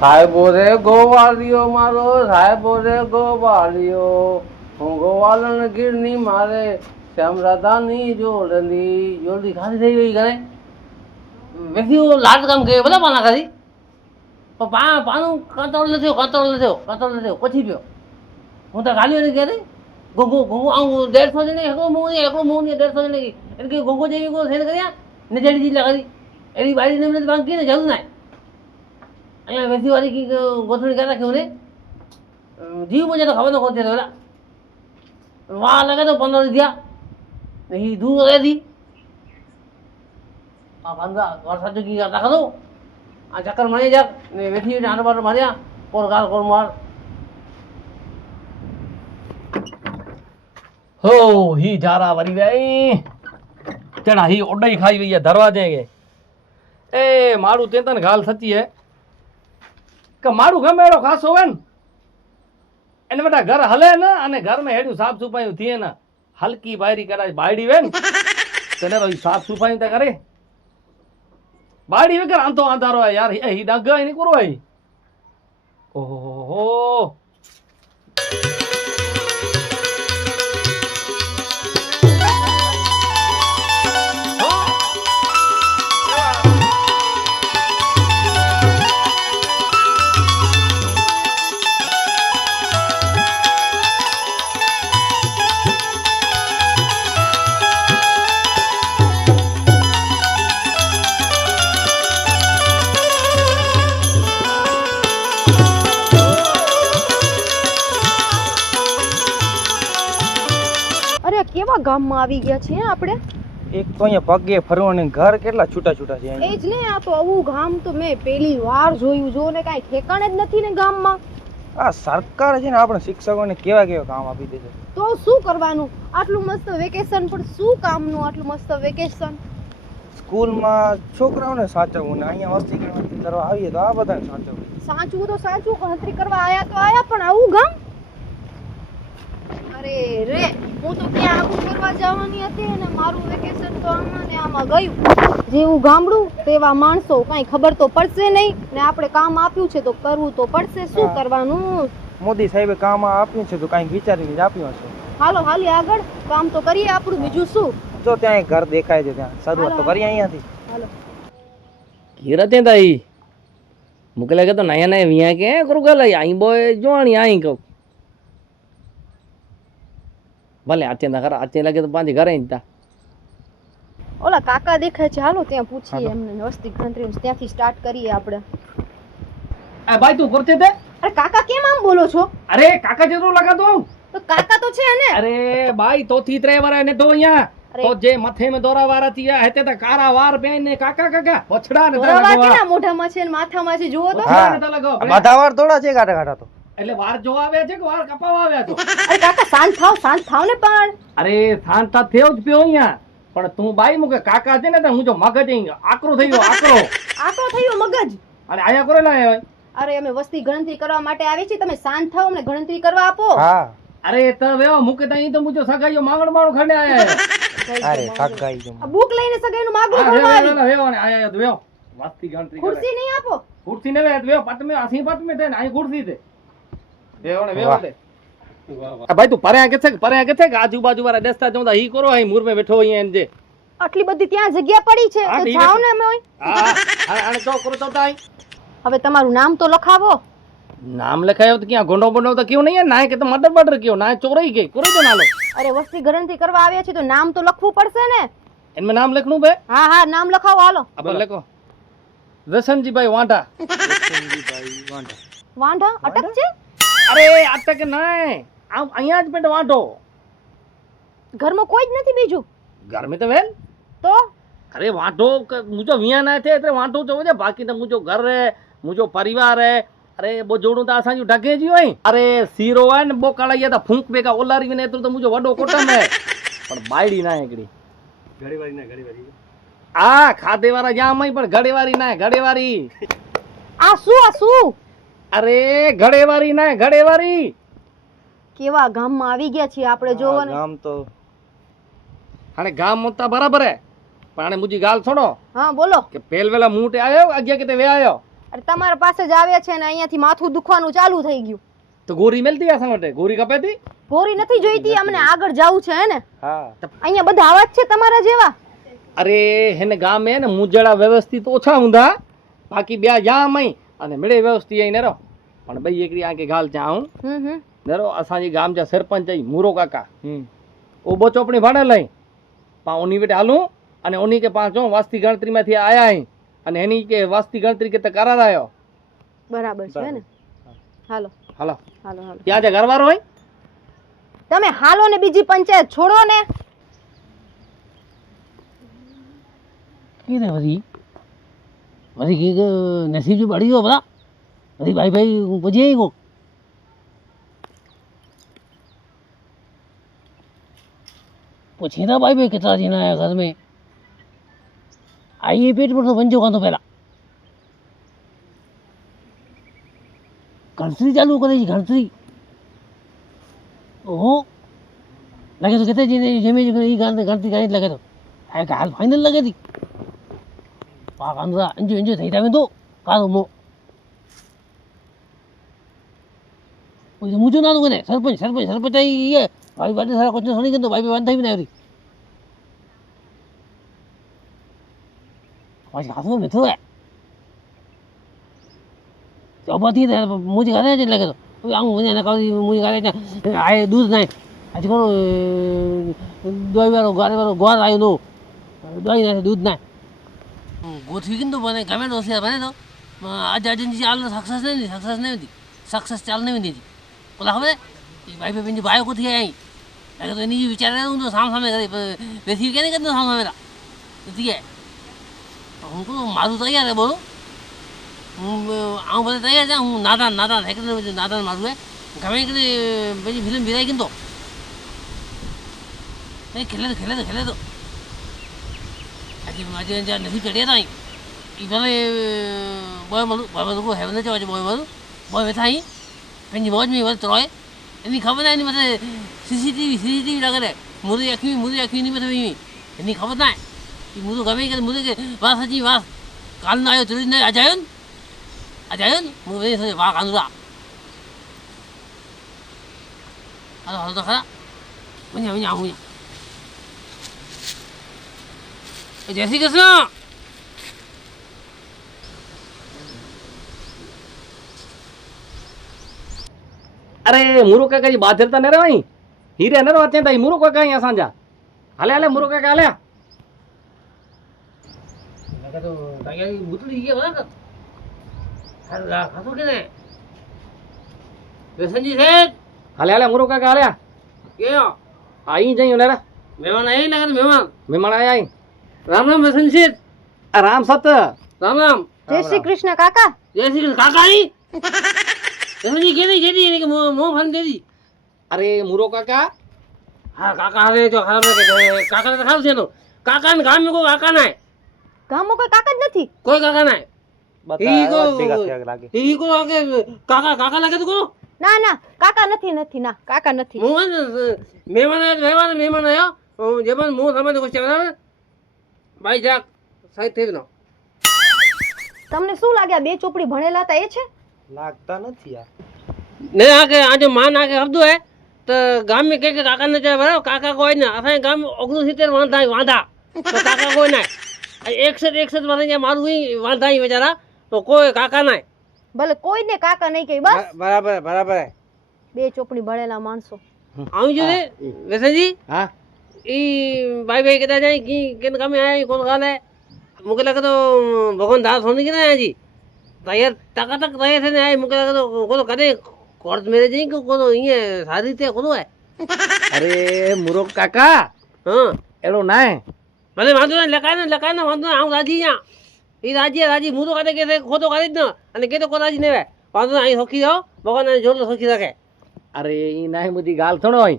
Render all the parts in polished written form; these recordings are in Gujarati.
સાહેબો રે ગોવાલિયો મારો સાહેબો રે ગોવાલિયો હું ગોવાલન ગીરની મારે શ્યામ રાધાની જોડલી ખાલી થઈ ગઈ ઘરે વેસી લાટ કામ ગયો બધા પાના ખાધી પણ પાનું કાતળ થયો પછી પીયો હું તો ખાલી એને કહે ઘોઘો આવું 150 જણે એકલો મોં 150 જણે એને કે ઘોઘો જેવી કો સેન કર્યા ને જડી જીલા કરી એની બારી ને બાંકી ને જરૂર નાય અહીંયા વેસી વાળી કી ગોથડી કરી નાખ્યું ને જીવ મુજે તો ખબર ન કોણ છે ઓલા વાહ લગે તો 15 દિયા નહીં દૂર રહે દી આ બંદા વરસાદ કી કરતા ખરો આ ચક્કર મારી જા ને વેસી ને આનો બાર માર્યા કોર ગાલ કોર માર हो ही जारा वरी गई चढ़ा ही उड़ई खाई हुई है दरवाजे के ए मारू तेतन गाल सच्ची है કે મારું ગમે એડો ખાસ હોવે ને એને બેટા ઘર હલે ને અને ઘર में हेड़ू साफ सफाई थिए ना हल्की बायरी करा बायडी वे तने रो साफ सफाई त करे बायडी वगैरह अंतो अंधारो है यार ही डग ही नहीं करो है ओहो કેવા ગામમાં આવી ગયા છે આપણે એક તો અહીંયા પગે ફરવાને ઘર કેટલા છૂટા છૂટા છે એ જ ને આ તો આવું ગામ તો મેં પહેલી વાર જોયું જો ને કાંઈ ઠેકાણે જ નથી ને ગામમાં આ સરકાર છે ને આપણે શિક્ષકોને કેવા કેવા કામ આપી દે છે તો શું કરવાનું આટલું મસ્ત વેકેશન પણ શું કામનું આટલું મસ્ત વેકેશન સ્કૂલમાં છોકરાઓને સાચવવું ને અહીંયા મસ્તી કરવા આવીએ તો આ બધાને સાચવવું સાચું તો સાચું ગણતરી કરવા આયા તો આયા પણ આવું ગામ અરે રે હું તો ક્યાં આવું કરવા જવાની હતી અને મારું વેકેશન તો આમાં ને આમાં ગયું જેવું ગામડું તેવા માણસો કાંઈ ખબર તો પડશે નહીં ને આપણે કામ આપ્યું છે તો કરવું તો પડશે શું કરવાનું મોદી સાહેબે કામ આપ્યું છે તો કાંઈક વિચારીને જ આપ્યું હશે હાલો હાલી આગળ કામ તો કરીએ આપણું બીજું શું જો ત્યાં એક ઘર દેખાય છે ત્યાં શરૂઆત તો કરીએ અહીંયાથી હાલો કીરતે તાઈ મુકલે કે તો નયા નયા વિયા કે કરું ગલે આઈ બોય જોણી આઈ કહું ભલે આતે ના ખરા આતે લાગે તો પાંચ ઘરે તા ઓલા કાકા દેખાય છે હાલો ત્યાં પૂછીએ એમને વસ્તી ગણતરી ત્યાંથી સ્ટાર્ટ કરીએ આપણે એ ભાઈ તું કરતે તે અરે કાકા કેમ આમ બોલો છો અરે કાકા જેટલો લગાતો તો કાકા તો છે ને અરે ભાઈ તો થી ત્રે વરા ને તો અહીંયા તો જે મથે મે દોરા વારા થયા હેતે તો કારા વાર પેન ને કાકા કાકા પછડા ને દોરા કેના મોઢામાં છે ને માથામાં છે જુઓ તો માથા વાર થોડા છે ગાટા ગાટા તો એટલે વાર જોવા આવ્યા છે કે વાર કપાવા આવ્યા છો અરે કાકા શાંત થાવ ને પણ અરે શાંત થયો જ પ્યો અહીંયા પણ તું બાઈ મુકે કાકા છે ને તો હું જો મગજ આકરો થયો આકરો થયો મગજ અને આયા કરે ના અરે અમે વસ્તી ગણતરી કરવા માટે આવી છે તમે શાંત થાવ અમને ગણતરી કરવા આપો હા અરે તો વેવો મુકે તો અહીં તો મુજો સગાઈઓ માંગણ માણો ખંડે આયા અરે સગાઈ જો બુક લઈને સગાઈનું માગું કરવા આવી વેવો ને આયા તો વેવો વસ્તી ગણતરી ખુરશી નહીં આપો ખુરશી ને વેવો પટ મે આસી પટ મે થે ને અહીં ખુરશી છે વેવો ને વેવો લે ભાઈ તું પરે કે છે કે આજુબાજુ વાળા દેસતા જઉં હી કરો અહીં મૂર મે બેઠો અહીં એન જે આટલી બધી ત્યાં જગ્યા પડી છે તો જાવ ને અમે હા આને તો કરો તો તાઈ હવે તમારું નામ તો લખાવો નામ લખાયો તો ક્યાં ગોંડો બોંડો તો ક્યું નહીં ના કે તો મર્ડર બર્ડર ક્યું ના ચોરાઈ ગઈ કોરો તો નાલો અરે વસ્તી ગણતરી કરવા આવ્યા છે તો નામ તો લખવું પડશે ને એમાં નામ લખનું બે હા હા નામ લખાવો હાલો આપણે લખો રસનજીભાઈ વાંઢા વાંઢા અટક છે અરે અટક નહીં આમ અહીંયા જ પેટ વાંઢો ઘરમાં કોઈ જ નથી બીજું घर में तो वेल तो अरे वाटो मुझो विया ना थे इतने वाटो चो जे बाकी तो मुझो घर है मुझो परिवार है अरे वो जोड़ू तो आसा जो ढके जी होई अरे सीरो है ने बो काळिया तो फूंक बेगा ओलारी ने तो मुझो वडो कोटम है पण बायडी ना एकड़ी घड़ीवारी आ खादे वाला जाम है पण घड़ेवारी ना घड़ेवारी आसू अरे घड़ेवारी ना घड़ेवारी केवा गाम में આવી ગયા છીએ આપણે જોવો ને ગામ તો हाणे गाम मोता बराबर है पण हाणे मुझी गाल छोड़ो हाँ बोलो कि पहल वेला मूटे आयो अगे किते वे आयो અરે તમારા પાસે જ આવ્યા છે ને અહીંયાથી માથું દુખવાનું ચાલુ થઈ ગયું. તો ગોરી મેલતી હશે માટે ગોરી કપે હતી. ગોરી નથી જોઈતી, અમને આગળ જવું છે હે ને. હા અહીંયા બધા આવા જ છે તમારા જેવા. અરે હેને ગામ હે ને મુજડા વ્યવસ્થિત ઓછા ઊંધા, બાકી બે જામ અહીં અને મેળે વ્યવસ્થિત અહીં નરો. પણ ભાઈ એકડી આંકે ગાલ ત્યાં હું નરો असांजे गाम जा सरपंच आई मूरो काका वो बो चौपड़ी भाड़े लई पा उन्हीं वेटे हालूं अने उन्हीं के पास जो वास्ती गणतरी में थी आया हैं अने एनी के वास्ती गणतरी के करार आयो. બરાબર છે ને. હાલો હાલો હાલો હાલો. ક્યાં છે ઘરવાળો હોય? તમે હાલો ને બીજી પંચાયત છોડો ને. કીધે વરી કે નસીબ જો બળી ગયો ભલા વરી ભાઈ પછી આવી ગયો. पूछे था भाई कितना जीना है घर में आइए पेट पर तो बन चुका तो पहला घंटरी चालू करे घंटरी ओहो लगे तो कहते जी जमे घंटरी गाड़ी लगे तो हाल फाइनल लगे थी पाक अंदर अंजू अंजू थी टाइम तो कालो मो मुझे ना तो करे सरपंच सरपंच सरपंच ये भाई बाटे सारा कुछ सुनी तो भाई बंद थी नहीं आज हाथ में मिथो है तो बाती है मुझे गाने चल लगे तो आऊं मुझे ना मुझे गाने आए दूध नहीं आज को दवाई वालो गोर आयो नो दवाई नहीं दूध नहीं गोथी किन तो बने गमे दोसे बने तो आज आज जी आल सक्सेस चाल नहीं दी बोला खबर भाई पे भाई को थी आई अगर तो नहीं विचार रहा हूं तो सामने करे वैसे क्या नहीं करते सामने मेरा ठीक है हमको मारू तैयार है बोलो आऊँ बोले तैयार जा हूँ नादान नादान है कि नादान मारू है गमे के मेरी फिल्म बिराई किन तो नहीं खेले तो आज आज नहीं चढ़िया था ये भले बॉय को हेवन चाहिए बॉय बैठा ही पंहिंजी मौज में वरितो रहे इन्हीं ख़बर ना है मथे सीसीटीवी लगे रहे मुझे अखियूं नहीं मथे वही इन्हीं ख़बर ना है मुझे गमे करे मुझे वास अची वास काल ना आयो तुरी न आज आयो न मुझे वही वाह कांदुरा हलो हलो तो खरा वही आऊँ जय श्री कृष्ण अरे मुरो काका जी बात करता न रही हीरे न रहा था मुरो काका ही असांजा हले हले मुरो काका हले लगा तो ताया बुतड़ी ये वाला का हर ला खासो के ने बेसन जी सेठ हले हले मुरो काका हले के आई जई ने मेहमान आए लगा मेहमान आया आई राम राम बेसन सेठ राम सत राम राम. જય શ્રી કૃષ્ણ કાકા. जय श्री कृष्ण काका ही बेसन जी के नहीं के मुंह फन दे दी. अरे मुरो काका हाँ काका हरे जो खराब है काका तो खाल से नो काका ने गाम में को काका ना है ગામમાં કોઈ કાકા જ નથી. कोई काका ना है લાગે ही को आगे काका लगे तो को ના ના કાકા નથી ના કાકા નથી. મહેમાન આયો જેમાં હું સમજ કોઈ છે ભાઈ જા સાઈડ થઈ નો. તમને શું લાગે આ બે ચોપડી ભણેલા હતા એ છે? લાગતા નથી યાર ને આગે આજે માન આગે હબદો હે તો ગામ में के काका ने चाहे बराबर काका कोई ना असां गाम 69 वांधा तो काका कोई ना 61 वाले मारू ही वांधा ही बेचारा तो कोई काका ना ભલે કોઈને કાકા નહીં કહી બસ. बराबर है બે ચોપડી ભણેલા માણસો. आऊं जो रे वैसे जी हाँ ई भाई कहता जाए कि किन काम में आया कौन गाल है मुझे लगा तो भगवान दास होने की ना है जी तैयार तक तैयार थे आए मुझे लगा तो को तो करे कोर्ट मेरे जी को तो ये सारी ते को है अरे मुरो काका हाँ एड़ो ना है भले वांधो ना लकाय ना वांधो आऊं राजी यहाँ ई राजी मुँह तो कहते के खो तो करे ना अने के तो को राजी नहीं है वांधो ना सोखी जाओ भगवान ने जोर सोखी रखे अरे ई ना मुझी गाल थोड़ो आई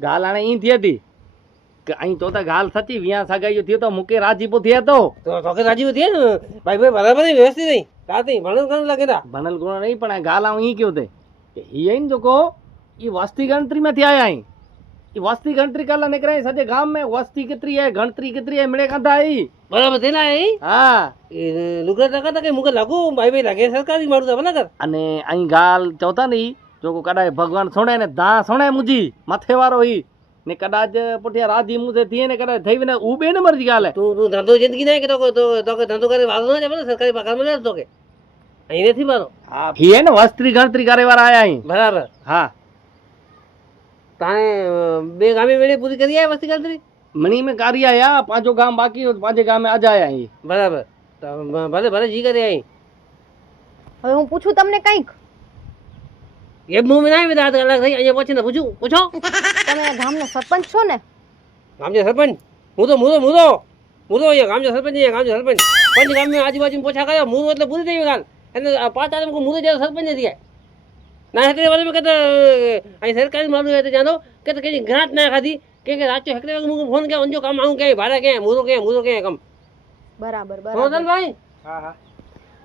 गाल आने ई थी थी કે અહીં તો ગાલ થતી વિયા સગાઈઓ થયો તો મુકે રાજીપો થયા तो के राजी होती है ना भाई बराबर नहीं व्यवस्थित नहीं रात नहीं भणन करने लगे था बनल गुण नहीं पण गाल आऊं ई क्यों थे कि ही इन जो को ये वस्ती गणतरी में थी आया आई ये वस्ती गणतरी करला निकरे सजे गांव में वस्ती कितरी है गणतरी कितरी है मिले कंधा आई બરાબર તેના એ હા લુગડા ટકા તો કઈ મુકે લાગુ ભાઈ લાગે સરકારી મારું તો ભલા કર અને અહીં ગાલ ચોતા નહીં જો કો કદાચ ભગવાન સોણે ને ધા સોણે મુજી માથે વાળો ઈ ને કદાચ પટિયા રાધી મુજે થઈએ ને કદાચ થઈ ને ઉબે ને મરજી ગાલે તું ધંધો જિંદગી નહીં કે તો કે ધંધો કરે વાળો ના જાય સરકારી પગારમાં ના તો કે અહીં નથી મારો હા હી ને વસ્ત્રી ગણતરી કરે વાળા આયા અહીં બરાબર હા તાણે બે ગામે વેળે પૂરી કરી આયા વસ્તી ગણતરી મણી में कार्य आया पांचों गांव बाकी हो पांचे गांव में आ जाया અહીં બરાબર તો ભલે ભલે જી કરી અહીં હવે હું પૂછું તમને કંઈક એ મું ના આવી દાદ કલાક થઈ અહીંયા પહોંચીને પૂછો તમે આ ગામના સરપંચ છો ને ગામજો સરપંચ હું તો અહીંયા ગામજો સરપંચ પંચ ગામ में આજુબાજુ પોછા કર્યો મું એટલે પૂરી થઈ ગાલ એને 5 આદમ को મુરે જેવો સરપંચ નથી ના હેકડે વાળે કે અહીં સરકારી મારું હે તો જાનો કે તો કઈ ઘાટ ના ખાધી કે રાતે હેકડે વાગે મું ફોન કે અંજો કામ આવું કે ભાડા કે મુરો કે કામ બરાબર સમજલ ભાઈ હા હા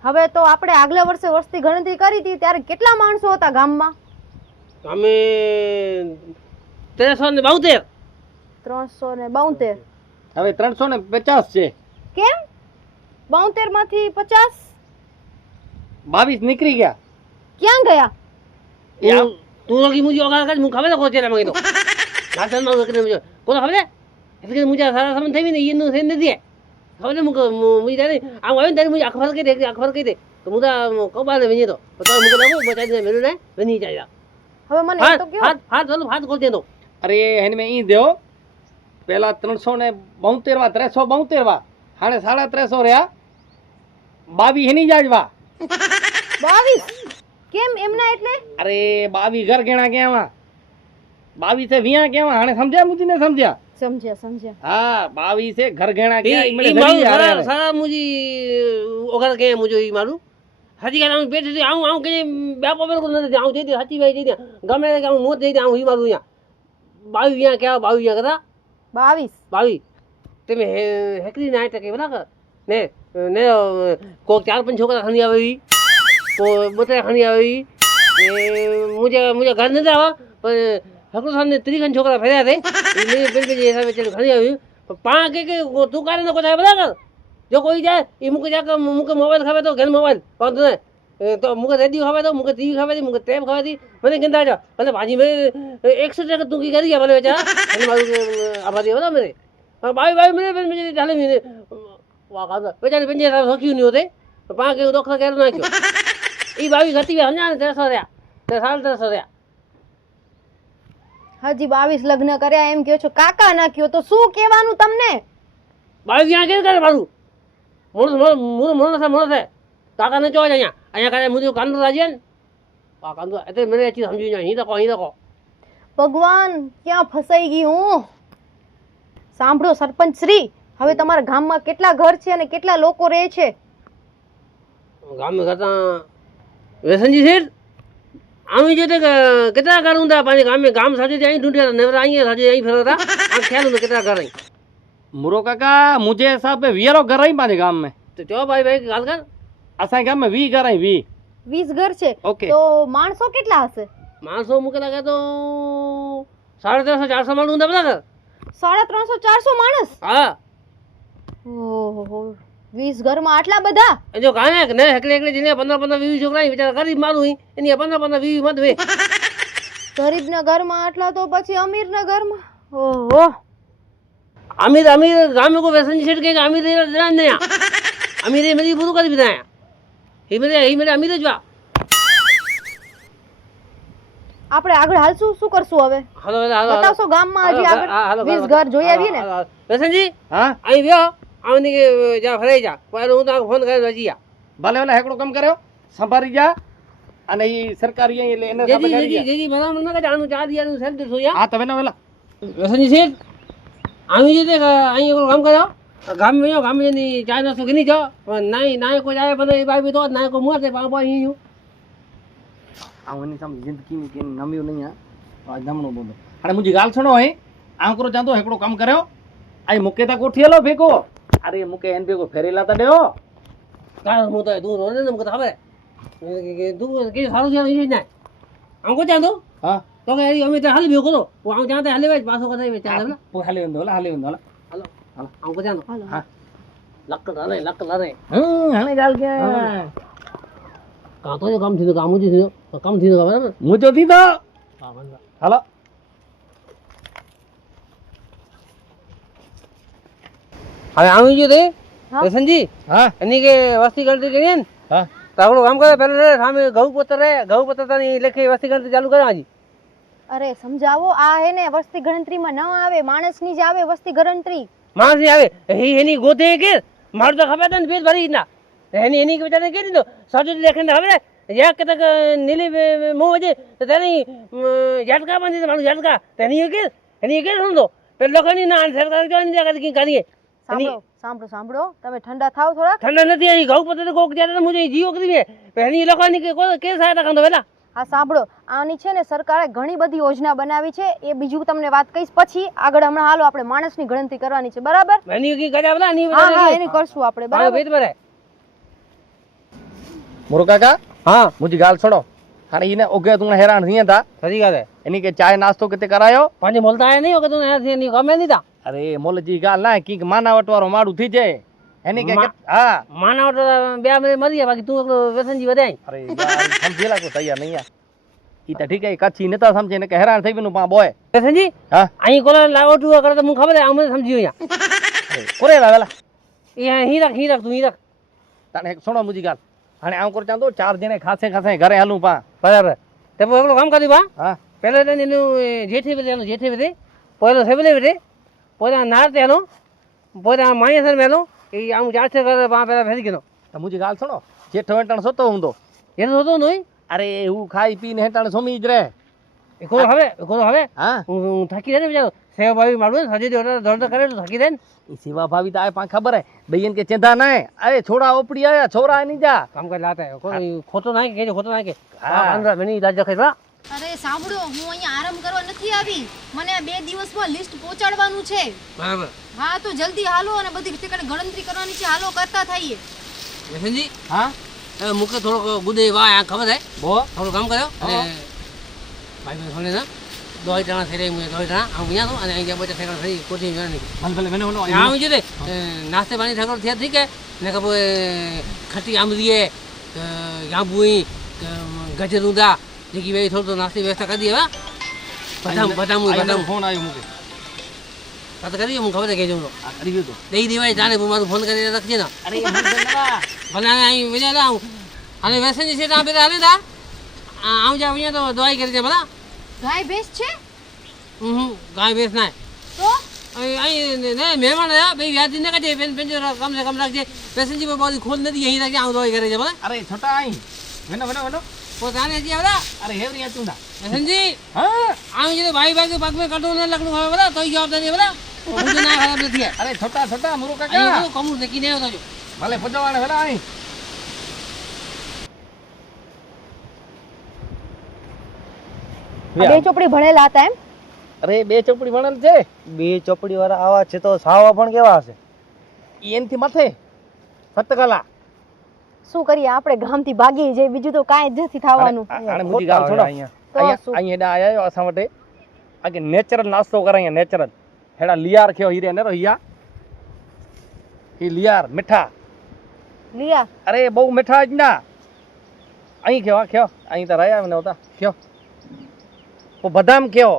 હવે તો આપણે આગલા વર્ષે વસ્તી ગણતરી કરી હતી ત્યારે કેટલા માણસો હતા ગામમાં અમે 372 372 હવે 350 છે કેમ 72 માંથી 50 22 નીકળી ગયા ક્યાં ગયા તું લોગી મુझे ઓગાળ કર મું ખબર કો તેરા મગે તો નાતન માં કરે મુझे કોનો ખબર એટલે કે મુझे સારા સમન થઈ ને ઈનું થઈ નથી ખબર મુક મુઈ જાને આમ આવે તારી મુझे અખબર કહી દે તો મુદા કબાને વેની તો તો મુકે લાગો બચાઈ દે મેલું ને વેની જાય હવે મને એ તો કયો હાથ ખોલ દે તો અરે એને મેં ઈ દેવો પેલા 372 વા 372 વા હાણે 350 રહ્યા 22 એની જાજવા 22 કેમ એમના એટલે અરે 22 ઘર ગેણા કેવા 22 છે વિયા કેવા હાણે સમજ્યા મુજી ને સમજ્યા સમજ્યા હા 22 છે ઘર ગેણા કે ઈ મારું સારા મુજી ઓગાળ કે મુજો ઈ મારું હાજી ગામ પેટ થી આવું કે બાપો બેર કો નથી આવું જઈ દે હાચી ભાઈ જઈ દે ગમે કે આવું મોત જઈ દે આવું ઈ મારું અહીંયા 22 વિયા કેવા 22 વિયા કરા 22 તમે હેકરી ના ટકે બના કર ને કો 4-5 છોકરા ખણી આવે ઈ કો બતે ખણી આવે ઈ મુજે ઘર ન આવા પણ હકરો સામને 30 છોકરા ફર્યા દે ઈ પેલ જે હિસાબે ચલ ખણી આવી પા કે તું કારે ન કો થાય બના કર જો કોઈ જાય એ મુકે જા મુકે મોબાઈલ ખાવે તો ઘર મોબાઈલ પાંચ ને તો મુકે રેડિયો ખાવે તો મુકે ટીવી ખાવે મુકે ટેપ ખાવે મને કેંદા જા ભલે ભાજી મે 100 તું કી કરી ગયા ભલે બેચા મને મારું આભારી હોના મેરે બાઈ મેરે ચાલે મેરે વા કાદા બેચારે પંજે સાહેબ સખ્યું નહીં હોતે પા કે ડોક્ટર કેર નાખ્યો ઈ બાવી ગતી હન્યા 300 રહ્યા તે સાલ 300 રહ્યા હજી 22 લગ્ન કર્યા એમ કહો છો કાકા ના કયો તો શું કહેવાનું તમને બાવી ક્યાં કે કરે મારું મોણસ છે કાકા ને જોવા અહીંયા કાલે મુજે કાંદો રાજ્ય ને આ કાંદો એટલે મને ચીજ સમજી જાય અહીં તકો ભગવાન ક્યાં ફસાઈ ગઈ હું સાંભળો સરપંચ શ્રી હવે તમારા ગામમાં કેટલા ઘર છે અને કેટલા લોકો રહે છે ગામ में करता वेसनजी सेठ आम्ही जो ते कितना घर होता पाणी गाम में गाम साजे आई ढूंढे नेवरा आई साजे आई फिरता आ ख्याल होता कितना घर आई मुरो काका मुझे हिसाब पे 20 घर आई पांचे गाम में तो जो भाई गाल कर असां गाम में 20 घर आई 20 ઘર છે ઓકે તો માણસો કેટલા હશે माणसो मुके लगे तो 350-400 माणूस होता बता 350-400 માણસ हाँ ઓહો 20 ઘરમાં આટલા બધા जो कहां है ने एकले जिने 15-20 छोकरा बेचारा गरीब मारू एनी 15-20 मत वे ગરીબના ઘરમાં આટલા તો પછી અમીરના ઘરમાં ઓહો अमीर गांव को वेसनजी सेठ के अमीर जान नहीं अमीर मेरी बुरु कर बिताया ही मेरे अमीर जवा આપણે આગળ હાલશું શું કરશું હવે હાલો બતાવશો ગામમાં હજી આગળ 20 ઘર જોઈ આવીએ ને વેસનજી હા અહીં વ્યો આવની કે જા ફરાઈ જા પણ હું તો ફોન કરીને રજી જા ભલે ભલે હેકડો કામ કર્યો સંભારી જા અને ઈ સરકારી અહીં એટલે એને સામે કરી જા જેજી બરાબર ન કે આનું ચા દિયાનું સેલ દેસો યા હા તમે ના વેલા વેસનજી સેઠ આવી જે અહીં એક કામ કર્યો ગામ में ની ચા નાસ્તો કે નહીં જાઓ પણ નાય કોઈ જાય પણ એ બાઈ તો નાય કોઈ મુઆ તે પાપા અહીં આવની સમ જિંદગી में કે નમ્યું નહીં આ જમણો બોલો અને મુજી ગાલ છણો હે આમ કરો જાતો હેકડો કામ કર્યો આઈ મુકે તા કોઠીએલો ભેગો અરે મુકે એન ભેગો ફેરેલા તા દેવો કા હું તો તું રોને મને ખબર કે તું કે સારું છે અહીં ના આમ કો ચાંદો હા તો કે અમે તે હાલ ભેગો કરો હું આમ ચાંતે હાલે પાછો কথা ચા હાલે વંદો હાલો હાલો આમ કો ચાંદો હા લક લરે લક લરે હાણે ગાલ કે કાં તો કામ થયું કામ જ થયું કામ થયું બરાબર હું તો થી તો હા બરાબર હાલો હવે આવી ગયો તે હા. વ્યસનજી હા એની કે વસ્તી ગણતરી કરીએ ને હા તો આપણું કામ કરે પહેલા સામે ઘઉં પત્રની લેખી વસ્તી ગણતરી ચાલુ કરે હજી અરે સમજાવો આ હે ને વસ્તી ગણતરીમાં ન આવે માણસની જ આવે વસ્તી ગણતરી માણસ ની આવે એની ગોતે કે મારું તો ખબર ને પેટ ભરી ના એની બિચારે કહી દીધો સાચું દેખાને હવે યા કે તક નીલી મોં વજે તો તેની ઝટકા બાંધી મારું ઝટકા તેની કે સમજો પેલો લોકોની ના સરકાર કેવાની જગ્યા કઈ કરીએ સાંભળો તમે ઠંડા થાવ થોડા ઠંડા નથી એની ઘઉં પત્તર કોક જ્યારે મુજે જીવો કરી એની લોકોની કે સહાયતા કરતો પેલા હા સાંભળો આની છે ને સરકારે ઘણી બધી યોજના બનાવી છે એ બીજું તમને વાત કહીશ પછી આગળ હમણાં હાલો આપણે માણસની ગણતરી કરવાની છે બરાબર એની કઈ કર્યા પેલા હા એની કરશું આપણે બરાબર પેટ ભરાય મોરો કાકા હા મુજી ગાલ છોડો હાणे ઈને ઓગે તું हैरान थिए था સજી ગાલે એની કે ચાય નાસ્તો किते करायो પાંજે બોલતા આયા નહીં કે તું એની ગમે નહીં તા અરે મોલજી ગાલ ના કી માનાવટ વાળો માડું થઈ જાય એની કે હા માનવ તો બે મિનિટ મરી જાય બાકી તું એકલો વ્યસનજી વધાય અરે યાર સમજેલા કો તૈયાર નહીં યાર ઈ તો ઠીક હે કચ્છી નતા સમજે ને કે હેરાન થઈ બનું પા બોય વ્યસનજી હા અહીં કોલા લાવો તું કરે તો મને ખબર હે આમને સમજી અહીંયા કોરે લાવેલા એ હી રાખ તું હી રાખ તને એક સુણો મુજી ગાલ હાણે આમ કર ચાંદો ચાર જણે ખાસે ઘરે હાલું પા બરાબર તે એકલો કામ કરી બા હા પહેલા તેને એનું જેઠી બધે પહેલો સેબલે બધે પોતા નાર તેનો પોતા માયા સર મેલો એ આમ જાતે કરે પા પેલા ફેરી ગયો તો મુજી ગાલ સુણો જેઠો હેટાણ સોતો હું તો એનો હતો નહીં અરે હું ખાઈ પીને હેટાણ સોમી જ રે એ કોનો હવે હા હું થાકી જાય ને બિચારો સેવા ભાવી મારું ને હજી દોડ કરે તો થાકી જાય ને ઈ સેવા ભાવી તો આ પા ખબર હે બૈયન કે ચેંધા ના અરે છોડા ઓપડી આયા છોરા નહીં જા કામ કરી લાતા ખોટો નાખે કે ખોટો નાખે હા. 15 મિનિટ રાજ ખાઈ બા અરે સાંભળો હું અહીંયા આરામ કરવા નથી આવી મને આ 2 દિવસમાં લિસ્ટ પહોંચાડવાનું છે બરાબર હા તો જલ્દી હાલો અને બધી ઠેકાણે ગણતરી કરવાની છે હાલો કરતા થઈએ વ્યસનજી હા હવે મુકે થોડોક ગુદે વા આ ખબર હે બો થોડું કામ કર્યો અને ભાઈ થોડે ના દોઈ ટાણા થઈ રહી દોઈ ટાણા આમ અહીંયા તો અને અહીંયા બધા ઠેકાણ થઈ કોઠી જવાની ભલે ભલે મને ઓનો આમ જ નાસ્તે પાણી ઠેકાણ થયા ઠીક હે ને કે ખટી આમરીએ યાબુઈ ગજરુદા જેકી ભાઈ થોડું નાસ્તી વ્યવસ્થા કરી દઈએ બદામ ફોન આવ્યો મુકે વાત કરીએ હું ખબર કે જવું આ કરી ગયો તો દઈ દેવાય જાણે મારું ફોન કરી રાખજે ને અરે એ મુકે નવા ભલે અહીં વિચાર આવું અને વેસનજી છે ત્યાં પેલા હાલે તા આમ જા અહીંયા તો દવાઈ કરી દે ભલા ગાય ભેંસ છે ગાય ભેંસ ના તો અહીં નહીં મહેમાન આવ્યા ભાઈ વ્યાજ ને કાઢે પેન્જો કમ સે કમ રાખજે વેસનજી પર બધી ખોલ નથી અહીં રાખજે આવું દવાઈ કરી દે ભલા અરે છોટા આઈ વેનો પોતાને હજી આવડા અરે હેવરી આતું ના વેસનજી હા આમ જે ભાઈ ભાઈ પગ મેં કાઢો ને લખનું હવે ભલા તોય જવાબદારી ભલા હું ના ખરાબ નથી અરે છોટા મુરુ અહીં કાકા કમુર દેખીને આવ્યો તો ભલે પજવાને વેલા આઈ આ 2 ચોપડી ભણેલા હતા એમ અરે બે ચોપડી ભણેલ છે બે ચોપડી વાળા આવા છે તો સાવા પણ કેવા હશે ઈ એનથી માથે સતકલા શું કરીએ આપણે ગામથી ભાગી જઈએ બીજું તો કાંઈ જ નથી થવાનું આને મુજી ગાલ છોડો અહીંયા તો અહીંયા શું? અહીંયા એડા આયો અસા માટે આ કે નેચરલ નાસ્તો કરે અહીંયા નેચરલ હેડા લિયાર ખયો હીરે ને રોહિયા ઈ લિયાર મીઠા લિયા અરે બહુ મીઠા જ ના અહીં ખયો અહીં તો રહ્યા ને હોતા ખયો ઓ બદામ ખયો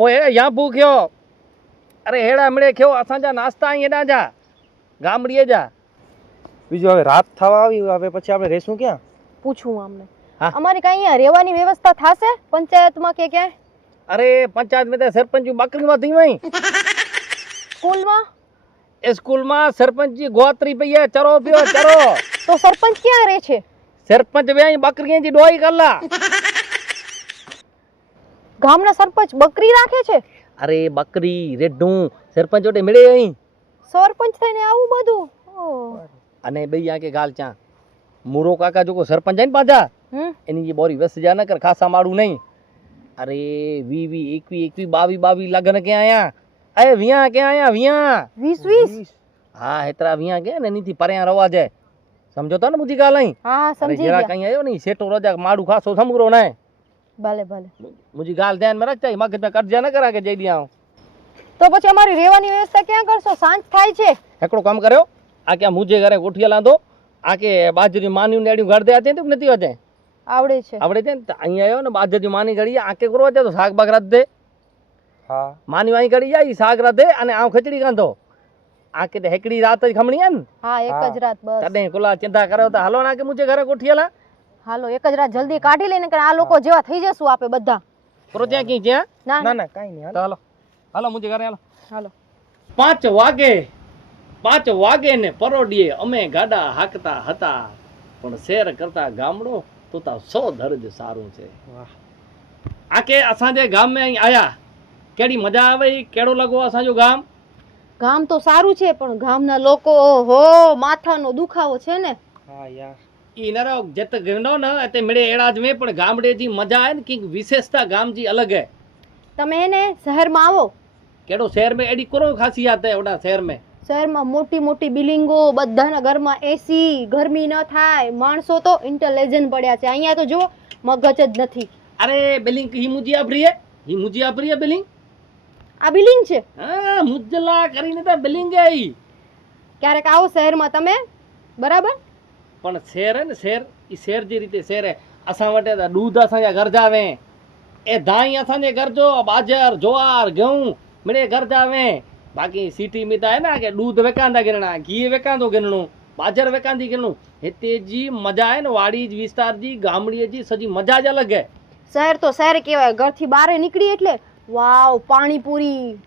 પોએ યાબુ ખયો અરે હેડા મળે ખયો અસાંજા નાસ્તા અહીં એડા જા ગામડીએ જા બીજું હવે રાત થવા આવી હવે પછી આપણે રહેશું ક્યાં પૂછું અમને હા. અમારે કઈ અહીંયા રહેવાની વ્યવસ્થા થાશે પંચાયતમાં કે ક્યાંય અરે પંચાયત में સરપંચ બકરીમાં થઈ વઈ સ્કૂલમાં એ સ્કૂલમાં સરપંચજી ગોત્રી પૈયા ચરો પીઓ ચરો તો સરપંચ ક્યાં રહે છે સરપંચ વ્યાય બકરીજી ડોઈ કરલા ગામના સરપંચ બકરી રાખે છે અરે બકરી રેડું સરપંચ ઓટે મળે અહીં સરપંચ થઈને આવું બધું ઓહ. અને બૈયા કે ગાલ ચા મુરો કાકા જો કો સરપંચ આઈને પાછા હમ એની જે બોરી વસ જા ન કર ખાસા માડું નહીં અરે 20 21 22 લગન કે આયા અરે વિયા કે આયા વિયા 20 હા હેતરા વિયા કે ને નીથી પરયા રવા જાય સમજો તો ને બુધી ગાલ અહીં હા અરે સમજી જરા ગયા કઈ આયો નહીં સેટો રોજા માડું ખાસો સમગ્રો ના ભલે मुझे गाल ध्यान में रखता है मगज में कर्जा न करा के जई दिया તો પછી અમારી રહેવાની વ્યવસ્થા ક્યાં કરશો? સાંજ થાય છે. હિકड़ो કામ કર્યો આ કે મુझे घरे गोठिया लांदो आ के बाजरी मानी नेड़ी घर दे आते तो नहीं होते આવડે છે. आवड़े थे अहीं आयो ने बाजरी मानी घड़ी आके करो तो साग बाग रख दे હા मानी वाई घड़ी आई साग रख दे अने आव खिचड़ी कांधो आके ते हेकड़ी रात ज खमणी है न હા એક જ રાત બસ. तडे कुला चिंता करो तो हलो ना के मुझे घरे गोठिया ला હાલો એક જ રાત જલ્દી કાઢી લઈને કે આ લોકો જેવા થઈ જશું આપે બધા. करो त्या की ज्या ના ના ના ના કાંઈ નહીં तो हलो हलो मुझे घरे हलो હાલો. 5 વાગે ને પરોડીએ અમે ગાડા હાકતા હતા પણ શેર કરતા ગામડો તો તા 100 દરજ સારું છે વાહ આકે અસાંજે ગામ में અહીં આયા કેડી મજા આવે કેડો લગો અસાંજો ગામ ગામ તો સારું છે પણ ગામના લોકો હો માથાનો દુખાવો છે ને. હા યાર ઈ નરો જત ગણો ન તે મેળે એડાજ में પણ ગામડે જી મજા है कि विशेषता गाम जी अलग है તમે એને શહેરમાં આવો. કેડો શહેર में एडी करो खासियत है ओडा शहर में શહેરમાં મોટી મોટી બિલ્ડિંગો, બધાના ઘરમાં એસી, ગરમી ન થાય, માણસો તો ઇન્ટેલિજન્ટ પડ્યા છે. અહીંયા તો જો મગજ જ નથી. अरे बिलिंग ही मुझे आपरी है ही मुझे आपरी है बिलिंग આ બિલ્ડિંગ છે. हाँ मुजला કરીને તો બિલિંગ આઈ ક્યારેક આવો શહેરમાં તમે, બરાબર? પણ શેર હે ને શેર ઈ શેર જે રીતે શેર હે અસાं વટે તો दूध असांजा घर जावे ए धाई असांजे घर जो बाजर ज्वार गेहूं मिड़े घर जावे बाकी सिटी में तो है ना के दूध वेकांदा गिरणा घी वेकांदो गिरणो बाजर वेकांदी गिरणो हिते जी मजा है ने वाड़ी जी विस्तार जी गामड़ी जी सजी मजा ज अलग है શહેર તો શહેર કહેવાય. ઘરથી બહાર નીકળી એટલે વાવ, પાણીપુરી,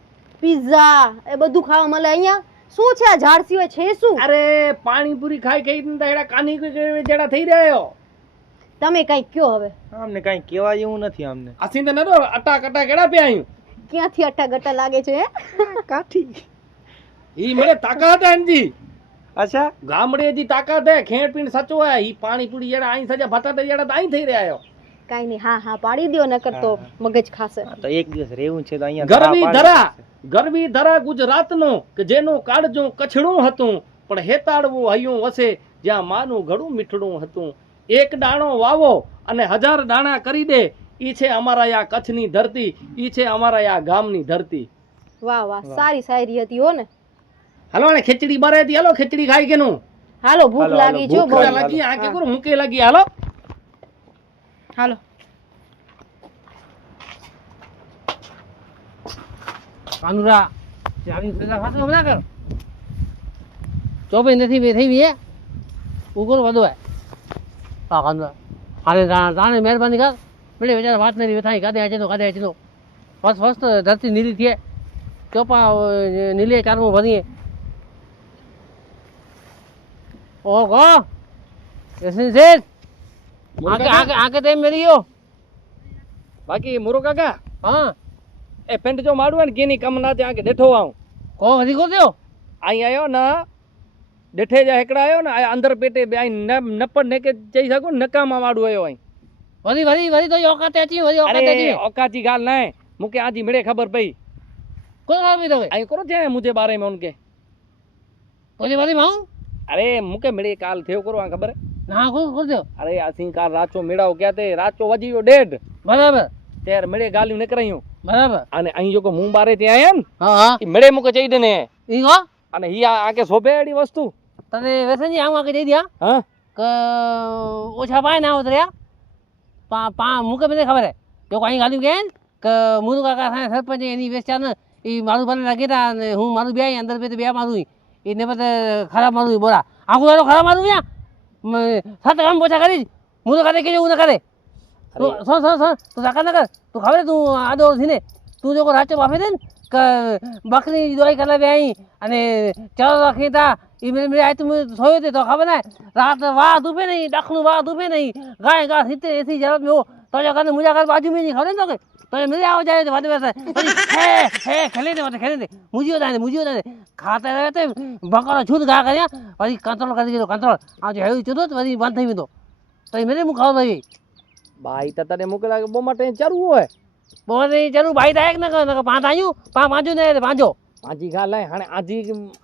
પિઝા એ બધું ખાવા મળે. અહીંયા શું છે? આ ઝાડ સિવાય છે શું? अरे पानीपुरी खाई खाई तो एड़ा कानी जेड़ा થઈ રહ્યો તમે કઈક કયો હવે. આમને કાંઈ કહેવા જેવું નથી આમને અસી તો નતો અટા કટા કેડા પે આયું ક્યાંથી અટ્ટા લાગે છે હે? કાઠી ઈ મને તાકાત હે જી અચ્છા ગામડે જી તાકાત હે ખેણ પીણ સચો હે ઈ પાણીપુરી જેડા અહીં સજા બટાટા જેડા તો અહીં થઈ રહ્યા આયો કાઈ નહીં, હા હા પાડી દ્યો, નકર તો મગજ ખાશે. તો એક દિવસ રહેવું છે તો અહીંયા ગરવી ધરા ગુજરાતનો કે જેનું કાળજું કછડું હતું પણ હેતાળવું હયું વસે જ્યાં માનું ઘડું મીઠડું હતું એક દાણો વાવો અને 1000 દાણા કરી દે ઈ છે અમારા આ કચ્છની ધરતી ઈ છે અમારા આ ગામની ધરતી વાહ વાહ, સારી શાયરી હતી હો ને. હાલો ને ખીચડી બરે હતી હાલો ખીચડી ખાઈ કે નું હાલો ભૂખ હાલો, લાગી જો ભૂખ બહુ. ભૂખ લાગી આ કે કરું મૂકે લાગી હાલો હાલો કાનુરા ચાલી સજા ખાતો હમણાં કર ચોપઈ નથી બે થઈ વી ઉગર વધુ હે હા કાનુરા હારે તાણે મહેરબાની કર મેળે બેચારા વાત નથી થાય કાદે આચે તો ફર્સ્ટ ધરતી નીલી થયે ચોપા નીલે ચારમું ભરીએ ઓહો એસની સેठ आके टाइम मिली हो બાકી મુરો કાકા हाँ એ પેન્ટ જો માડું હે ને કેની કમ ના ત્યાં કે દેઠો આવું को वधी को थियो અહીં આયો ને દેઠે જા હેકડા આયો ને આ અંદર પેટે બે અહીં નપડ ને કે જઈ શકું નકામાં માડું આયો અહીં वधी तो औकात अची वधी औकात अची अरे औकाती गाल ना है मुके आजी मिड़े खबर पई कोई गाल भी तो गई आई करो थे मुझे बारे में उनके ओली वधी माऊ अरे मुके मिड़े काल थियो करो आ खबर है ना को थियो अरे असी काल राचो मिड़ाओ क्या थे राचो वजीयो डेढ़ बराबर तेर मिड़े गालियों निकरायूं बराबर अने અહીં જો કો મું બારે તે આયા ને हाँ हाँ ઈ મિડે મુકે ચઈ દેને ई को અને હી આકે શોભે એડી વસ્તુ तने वैसे नहीं आऊं आके दे दिया હા क ओछा पाए ना उतरिया पा पा मुके મને ખબર હે જો કોઈ ગાલી કે ક મુરુ કાકા થાય સરપંચ એની વેચાર ને ઈ મારું બને લાગેતા ને હું મારું બે અંદર બે બે મારું ઈ ને બતે ખરાબ મારું બોલા આખું એનો ખરાબ મારું યા સાત કામ પોછા કરી મુરુ કાકા કે એવું ન કરે તું તું સાકા ન કર તું ખબર તું આદો થીને તું જો રાચો બાફે દે ને ક બકરી દોઈ કલા બે અહીં અને ચાલો રાખીતા ઈ મેં આજ તું સોયો તે તો ખબર ના રાત વાહ દુપે નહીં ડખનું વાહ દુપે નહીં ગાય ગા સીતે એસી જરબ में हो तो जा कर मुझे कर बाजू में नहीं खड़े तो के तो मेरे आओ जाए तो बाद में है खेले दे मुझे होता है खाते रहते बकरा छूट गा कर वही कंट्रोल कर दे कंट्रोल आज है चुदो तो वही बंद થઈ તો તો મેરે મુ ખાવ ભાઈ ભાઈ તો તને મુકે લાગે બો માટે ચરવું હોય બોલે જરૂર ભાઈ દાયક ન પાંચ આયું પાંચો ને પાંચો આજી ગાલ હે હાણે આજી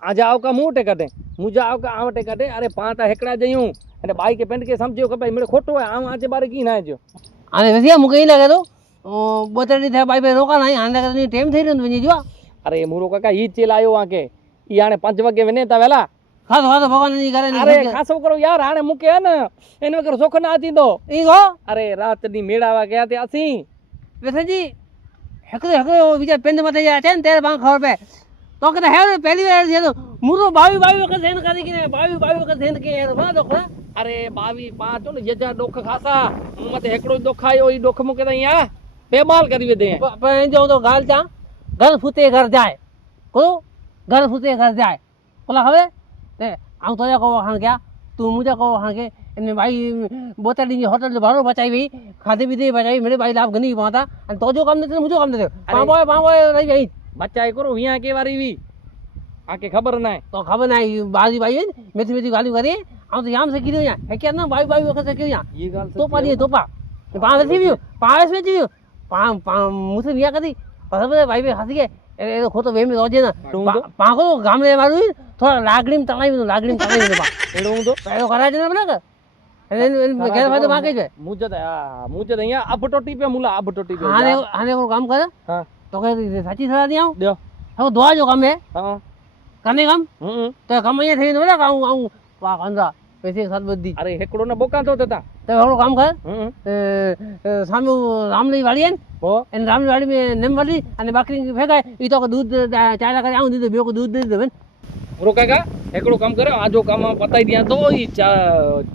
આજા આવ का मुंह टेकटे मुजा आव का आवटे कटे अरे पाटा हेकड़ा जयूं अरे बाई के पेंट के समझियो के भाई मेरे खोटो है आम आजे बारे की ना जो અને વસિયા મુકે ઈ લાગે તો બોતડી થા ભાઈ ભાઈ રોકા નહીં આંદા કરની ટાઈમ થઈ રહ્યો વની જો અરે મૂરો કાકા ઈ ચેલ આવ્યો આકે ઈ આણે 5 વાગે વેનેતા વેલા ખાધો ખાધો ભગવાન ની કરે અરે ખાસો કરો યાર આણે મૂકે હે ને એને વગર સોખ ના હતી તો ઈ ગો અરે રાતની મેળાવા ગયા તે અસી વેસનજી હકરે બીજા પેન્ડ માં થઈ જાય છે ને ત્યારે ખબર પે તો કે હે પહેલી વાર છે તો મુરો 22 વખત હેન કરી કે 22 વખત હેન કે યાર બા દોખ અરે 22 5 ને જજા ડોખ ખાસા હું મતે એકડો ડોખ આયો ઈ ડોખ મૂકે તો અહીંયા બેમાલ કરી દે પણ જો તો ગાલ ચા ઘર ફૂતે ઘર જાય કો ઘર ફૂતે ઘર જાય બોલા હવે તે આમ તો કહો હા क्या तू मुझे कहो हाँ के इन्हें भाई बोतल दी होटल भाड़ो बचाई भाई खाते पीते बचाई मेरे भाई लाभ घनी पाता और तो जो काम देते मुझे काम देते पाँव रही भाई बच्चा करो यहाँ के वारी भी आके खबर ना तो खबर ना बाजी भाई मेथी मेथी गाली करी हम तो यहाँ से गिरे यहाँ है क्या ना भाई भाई वक्त से क्यों यहाँ ये गाल तो पानी तो पाँच में जीव्यो मुझसे बिया करी पसंद भाई भाई हंसी के એ ખોટો વેમી રોજે ને પાંખો ગામડે મારું થોડા લાગડીમ તણાવી દો લાગડીમ તણાવી દો એડો હું તો પેલો કરાય છે ને બને કે એને ગેર ફાયદો માગે છે મુજે અહીંયા અબટોટી પે મુલા અબટોટી પે આને કોઈ કામ કરે હા તો કે સાચી સલાહ નહીં આવું દો હવે દોવા જો કામ હે હા કને કામ તો કામ અહીંયા થઈને બોલે કે આવું વાહ કંદા પૈસે સાત બધી અરે હેકડો ને બોકા તો તતા તો હવે કામ કર સામે રામની વાડી હે ઓ એને રામની વાડી में नेम वाली અને બકરી ફેંકાય ઈ તો દૂધ ચાયલા કરે આવું દીધું બેકો દૂધ દે દે રો કાકા એકડો કામ કરે આજો કામ પતાઈ દિયા તો ઈ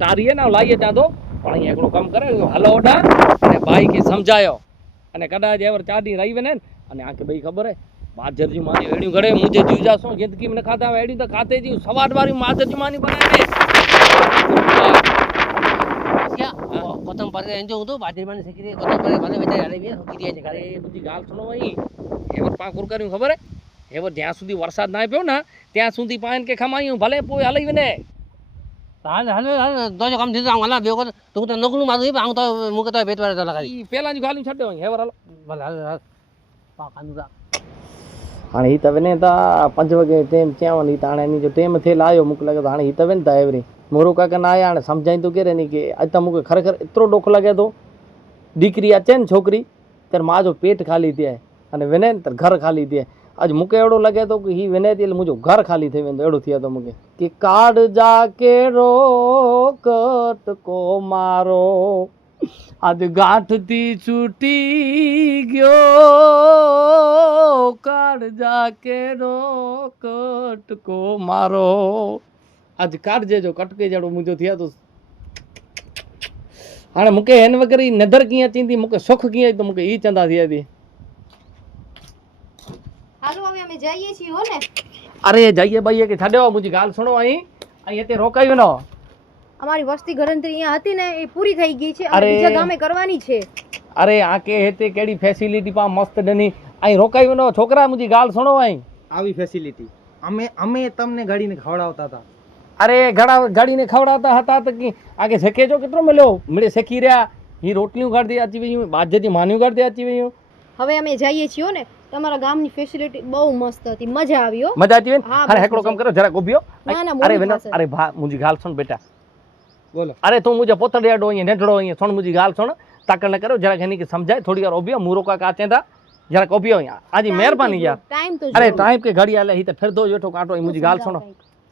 તારીએ ના લાઈએ તા તો પણ અહીંયા એકડો કામ કરે હાલો ઓડા અને ભાઈ કે સમજાયો અને કદાચ એવર ચાદી રહી ને અને આકે ભાઈ ખબર હે માજરજી માની વેડ્યું ઘડે મુજે જીવજા શું જિંદગી મને ખાતા વેડ્યું તો ખાતે જી સવાટ વાળી માજરજી માની બનાવે क्या કોતમ પર એન્જો હું તો બાજરી માને શીખી કોતમ પર ભલે બેટા આલે બી હોકી દે છે કરે બધી ગાલ સુનો ભાઈ એવર પાકુર કર્યું ખબર હે એવર જ્યાં સુધી વરસાદ ના આવ્યો ને ત્યાં સુધી પાન કે ખમાયું ભલે પોય હલઈ ને હાલ હાલ હાલ તો જો કામ દીધું હાલા બેકો તું તો નકનું મારું આમ તો મુકે તો બેટ વાર તો લગાડી ઈ પેલા જ ગાલી છડ્યો હેવર હાલો ભલે હાલ હાલ પા કાંદા હાણે ઈ તવે ને તા 5 વાગે ટાઈમ ચાવની તાણે ની જો ટાઈમ થે લાયો મુક લાગે તો હાણે ઈ તવે ને તા એવરી મોરો કાકા ના આયા ને સમજાઈ તો કે ની કે આજ તા મુકે ખરેખર એટલો ડોખ લાગે તો દીકરી આ છે ને છોકરી તાર માં જો પેટ ખાલી થયા અને વેને તાર ઘર ખાલી થયા આજ મુકે એડો લાગે તો કે હી વેને એટલે મુજો ઘર ખાલી થઈ વેન એડો થયા તો મુકે કે કાડ જાકે રોકટ કો મારો આજ ગાંઠથી છૂટી ગયો કાડ જાકે રોકટ કો મારો આજ કાઢજે જો કટકે જડો મુજો થયા તો હાણે મુકે એન વગર ઈ નદર કિયા ચીંદી મુકે સુખ કિયા તો મુકે ઈ ચંદા થયા દી હાલો હવે અમે જઈએ છીએ હો ને અરે જઈએ ભાઈ કે છાડ્યો મુજી ગાલ સુનો અહીં તે રોકાયું ન અમારી વસ્તી ગણતરી અહીંયા હતી ને એ પૂરી થઈ ગઈ છે અને અરે. બીજા ગામે કરવાની છે અરે આ કે હેતે કેડી ફેસિલિટી પા મસ્ત ડની અહીં રોકાયું ન છોકરા મુજી ગાલ સુનો અહીં આવી ફેસિલિટી અમે તમને ગાડીને ખવડાવતા હતા અરે ગાડીને ખવડાવતા હતા તો કે આગે શેકે જો કેટલો મળ્યો મળે શેકી રહ્યા ઈ રોટલીઓ ગાડી આચી વયું બાજેથી માન્યું ગાડી આચી વયું હવે અમે જઈએ છીએ હો ને તમારા ગામની ફેસિલિટી બહુ મસ્ત હતી મજા આવી હો મજા આતી વેન હા, અરે બહુ હેકડો કામ મજા. કરો જરા ગોભ્યો ના, ના, અરે મોડી વેન પાસે. અરે ભા મુજી ગાલ સુન બેટા બોલો અરે તું મુझे પોતડિયાડો અહીંયા નેઠડો અહીંયા સોણ મુજી ગાલ સોણ તાકડને કરો જરા ઘણી કે સમજાય થોડી વાર ઓબિયો મૂરો કા કાચે તા જરા ઓબિયો અહીંયા આજી મહેરબાની યાર ટાઈમ તો અરે જો. ટાઈમ કે ઘડી આલે હી તો ફેર દો જોઠો કાંટો ઈ મુજી ગાલ સોણ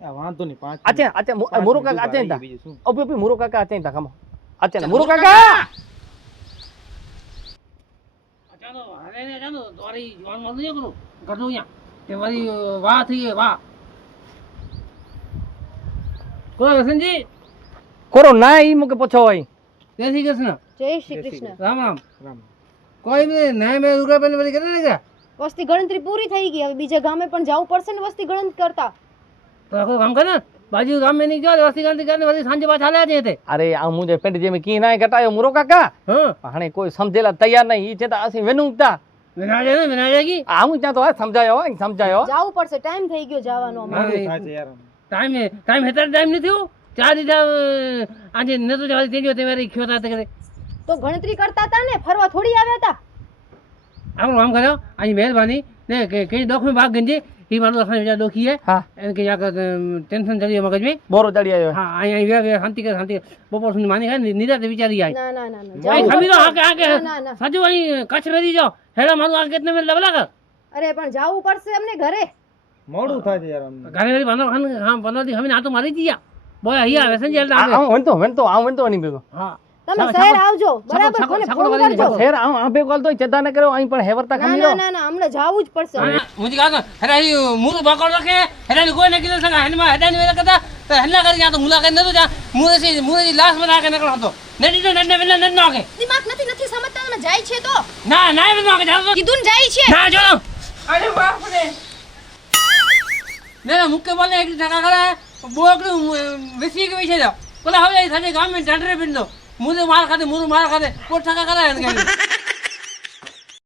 આ વાંધો નહીં 5 આચે મૂરો કા કાચે તા બીજું શું ઓબિયો મૂરો કા કાચે તા ખમો આચે ને મૂરો કાકા ચાલો અરે ને ચાલો દોરી જવાન માં નહીં કરું કરું અહીંયા તે મારી વાહ થઈ ગઈ વાહ કોઈ વસંતજી કોરો ના ઈ મુકે પૂછો હોય જય શ્રી કૃષ્ણ જય શ્રી કૃષ્ણ રામ રામ રામ કોઈ બી નાય મેં રૂપિયા પેલી બધી કરી નાખ્યા વસ્તી ગણતરી પૂરી થઈ ગઈ હવે બીજા ગામે પણ જવું પડશે ને વસ્તી ગણતરી કરતા તો આખું કામ કરે ને બાજુ ગામ में नहीं गयो वस्ती गांधी करने वाली सांझे पास हाले थे અરે આ મુજે પેન્ટ જે મે કી ના ઘટાયો મૂરો કાકા हां હાણે કોઈ સમજેલા તૈયાર નહીં ઈ છે તો અસી વેનુંતા विना जाएगी આમ ત્યાં તો સમજાયો સમજાયો જવું પડશે ટાઈમ થઈ ગયો જવાનો અમારે अरे, થાય છે યાર टाइम हेतर टाइम नहीं थियो चार दिन आज न तो जवाब तेजो ते मेरी ख्योता ते करे તો ગણતરી કરતા હતા ને ફરવા થોડી આવ્યા હતા हम काम करो आज मेहरबानी ने कई दुख में भाग गंजे ही मानो रखने जा दुखी है હા इनके जाकर टेंशन चली मगज में બોરો ચડી આવ્યો हाँ आई शांति कर बपोर सुन मानी है निरा ते विचारी आई ના ના ના ના आई જાવું खमी तो પડશે. आके आके ના ના साजू आई कच्छ में दी जाओ हेड़ा मारू आके कितने में लबला कर અરે પણ જાવું પડશે અમને ઘરે. મોડું થાય છે યાર અમને. ઘરે ઘરે બંધો ખાન બંધો થી હવે આ તો મારી દીયા બોય અહીંયા આવે સંજય વનતો નહીં ભેગો હા તમે શહેર આવજો બરાબર મને ફોન કરજો. ફેર આ ભેગો હાલ તો ચેતા ન કર્યો અહીં પણ હેવરતા ના ખમી ના રહ્યો ના ના હમણાં જાવું જ પડશે. મુજી કાકા હેરાઈ મુરુ બાકોડ લખે હેરાઈ કોઈ ન કીધું સંગા હેનમાં હેડાની વેલા કદા તો હેલા કરી જા તો મુલાકાત નતો જા મુરેજી લાશ માં નાખે નકળો હતો નડી તો નડને વેલા નડ નાખે દિમાગ નથી સમજતા તમે જાય છે તો ના ના એ નાખે જા કીધું ને જાય છે. ના જો અરે બાપ રે ને મુકે બોલે એક ટકા કરે બોકડું વેસી કે વિશે જાવ બોલા હવે સાજે ગામ में डंडरे बिंदो मुझे मार खाते मुझे मार खाते वो टका करा है